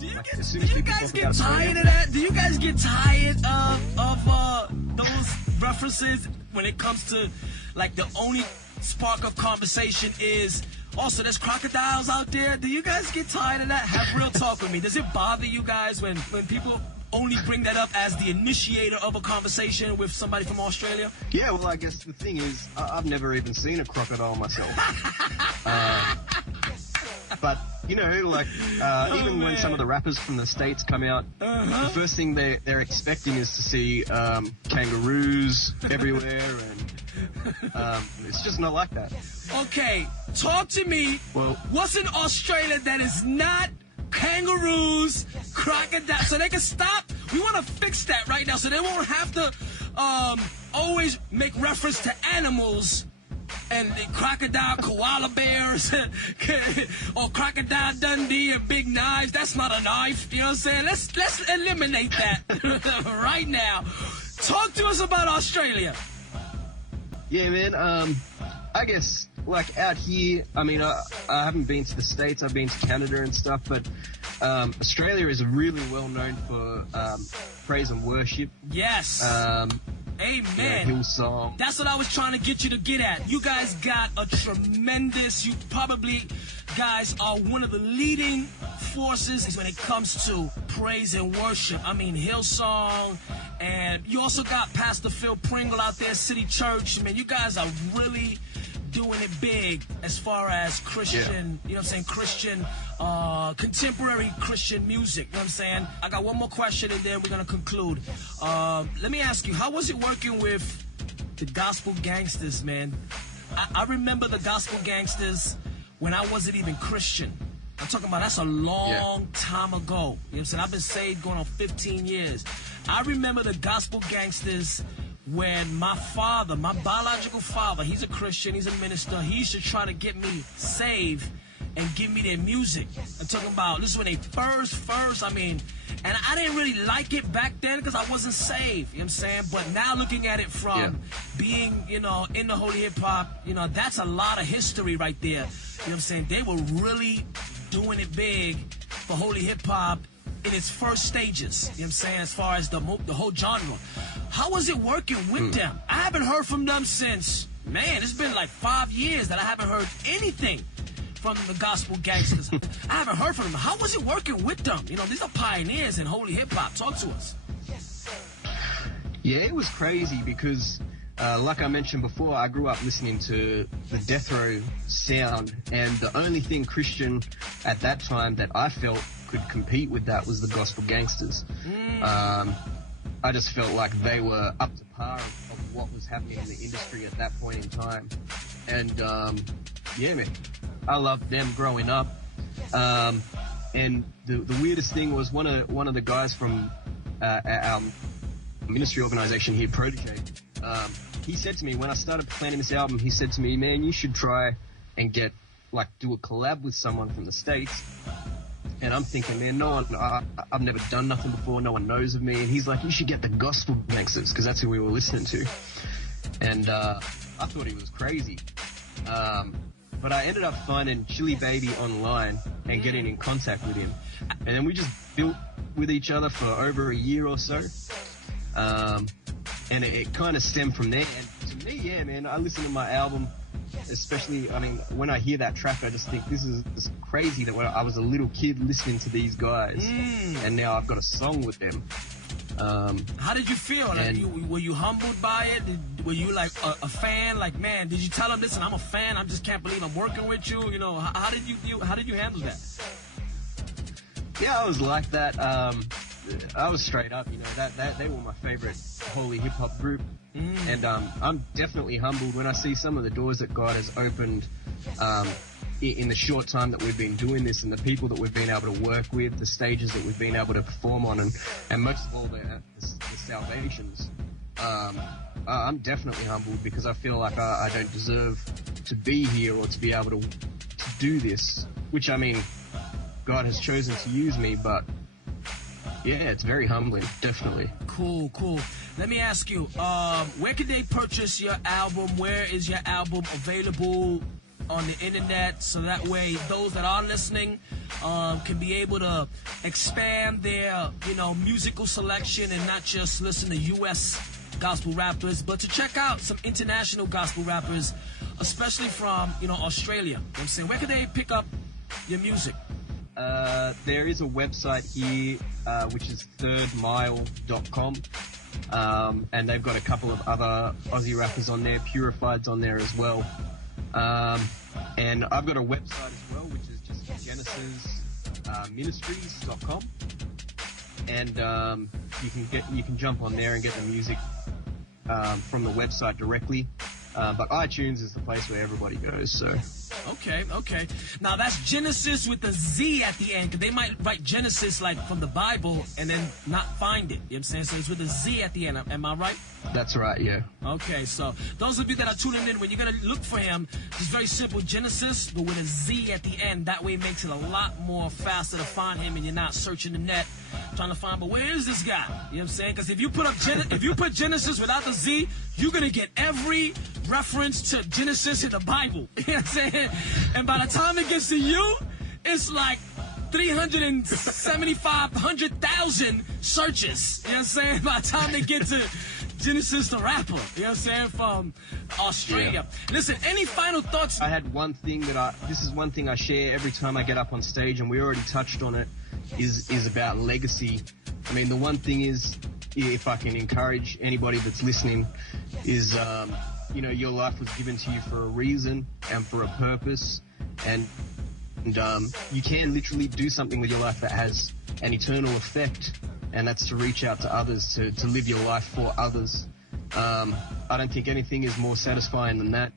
Do you guys get tired of that? Do you guys get tired of those references when it comes to, like, the only spark of conversation is, also, there's crocodiles out there? Do you guys get tired of that? Have real talk with me. Does it bother you guys when people only bring that up as the initiator of a conversation with somebody from Australia? Yeah, well, I guess the thing is, I've never even seen a crocodile myself. But, you know, like, even when some of the rappers from the States come out, the first thing they're expecting is to see kangaroos everywhere, and it's just not like that. Okay, talk to me. Well, what's in Australia that is not kangaroos, crocodiles, so they can stop? We want to fix that right now so they won't have to always make reference to animals and the crocodile, koala bears, or Crocodile Dundee and big knives. That's not a knife, you know what I'm saying? Let's eliminate that right now. Talk to us about Australia. Yeah, man, I guess, like, out here, I mean, I haven't been to the States, I've been to Canada and stuff, but Australia is really well known for praise and worship. Yes. Amen. Hillsong. That's what I was trying to get you to get at. You guys got a tremendous, you probably guys are one of the leading forces when it comes to praise and worship. I mean, Hillsong, and you also got Pastor Phil Pringle out there, City Church. I mean, you guys are really doing it big as far as Christian, you know what I'm saying, Christian, contemporary Christian music, you know what I'm saying? I got one more question and then we're going to conclude. Let me ask you, how was it working with the Gospel Gangstaz, man? I remember the Gospel Gangstaz when I wasn't even Christian. I'm talking about that's a long time ago. You know what I'm saying? I've been saved going on 15 years. I remember the Gospel Gangstaz when my father, my biological father, he's a Christian, he's a minister, he used to try to get me saved and give me their music. I'm talking about, this is when they first, I mean, and I didn't really like it back then because I wasn't saved, you know what I'm saying? But now looking at it from being, you know, in the holy hip-hop, you know, that's a lot of history right there. You know what I'm saying? They were really doing it big for holy hip-hop in its first stages, you know what I'm saying, as far as the whole genre. How was it working with them? I haven't heard from them since, man, it's been like 5 years that I haven't heard anything from the Gospel Gangstaz. I haven't heard from them. How was it working with them? You know, these are pioneers in holy hip-hop. Talk to us. Yeah, it was crazy because, like I mentioned before, I grew up listening to the Death Row sound, and the only thing Christian at that time that I felt could compete with that was the Gospel Gangstaz. I just felt like they were up to par of what was happening in the industry at that point in time. And, yeah, man, I loved them growing up. And the weirdest thing was one of the guys from our ministry organization here, Protege, he said to me, when I started planning this album, he said to me, man, you should try and do a collab with someone from the States. And I'm thinking, man, I've never done nothing before, no one knows of me. And he's like, you should get the Gospel Gangstaz, because that's who we were listening to. And I thought he was crazy. But I ended up finding Chili Baby online and getting in contact with him. And then we just built with each other for over a year or so. And it kind of stemmed from there. And to me, yeah, man, I listen to my album, especially, I mean, when I hear that track, I just think this is crazy that when I was a little kid listening to these guys, and now I've got a song with them. How did you feel? Were you humbled by it? Were you like a fan? Like, man, did you tell them, listen, I'm a fan, I just can't believe I'm working with you? You know, how did you handle that? Yeah, I was like that. I was straight up, you know, that they were my favorite holy hip hop group. And I'm definitely humbled when I see some of the doors that God has opened in the short time that we've been doing this, and the people that we've been able to work with, the stages that we've been able to perform on, and most of all the salvations. I'm definitely humbled because I feel like I don't deserve to be here or to be able to do this, which, I mean, God has chosen to use me, but yeah, it's very humbling, definitely. Cool. Let me ask you, where can they purchase your album? Where is your album available on the internet? So that way, those that are listening, can be able to expand their, musical selection and not just listen to U.S. gospel rappers, but to check out some international gospel rappers, especially from, Australia. You know what I'm saying? Where can they pick up your music? There is a website here, which is thirdmile.com. And they've got a couple of other Aussie rappers on there. Purified's on there as well. And I've got a website as well, which is just GenesizMinistries.com. And you can jump on there and get the music from the website directly. But iTunes is the place where everybody goes, so... Okay. Now that's Genesiz with the Z at the end, because they might write Genesis like from the Bible and then not find it. You know what I'm saying? So it's with a Z at the end. Am I right? That's right, yeah. Okay, so those of you that are tuning in, when you're going to look for him, it's very simple, Genesiz, but with a Z at the end. That way it makes it a lot more faster to find him, and you're not searching the net trying to find, but where is this guy? You know what I'm saying? Because if you put Genesiz without the Z, you're going to get every reference to Genesis in the Bible. You know what I'm saying? And by the time it gets to you, it's like 100,000 searches. You know what I'm saying? By the time they get to Genesiz the rapper, you know what I'm saying, from Australia. Yeah. Listen, any final thoughts? I had one thing this is one thing I share every time I get up on stage, and we already touched on it, is about legacy. I mean, the one thing is, if I can encourage anybody that's listening, is, your life was given to you for a reason and for a purpose, and you can literally do something with your life that has an eternal effect, and that's to reach out to others, to live your life for others. I don't think anything is more satisfying than that.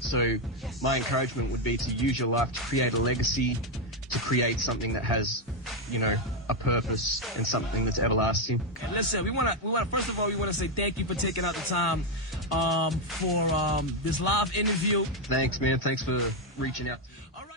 So my encouragement would be to use your life to create a legacy, to create something that has, a purpose and something that's everlasting. Okay, listen, we want to first of all, we want to say thank you for taking out the time for this live interview. Thanks, man. Thanks for reaching out. All right.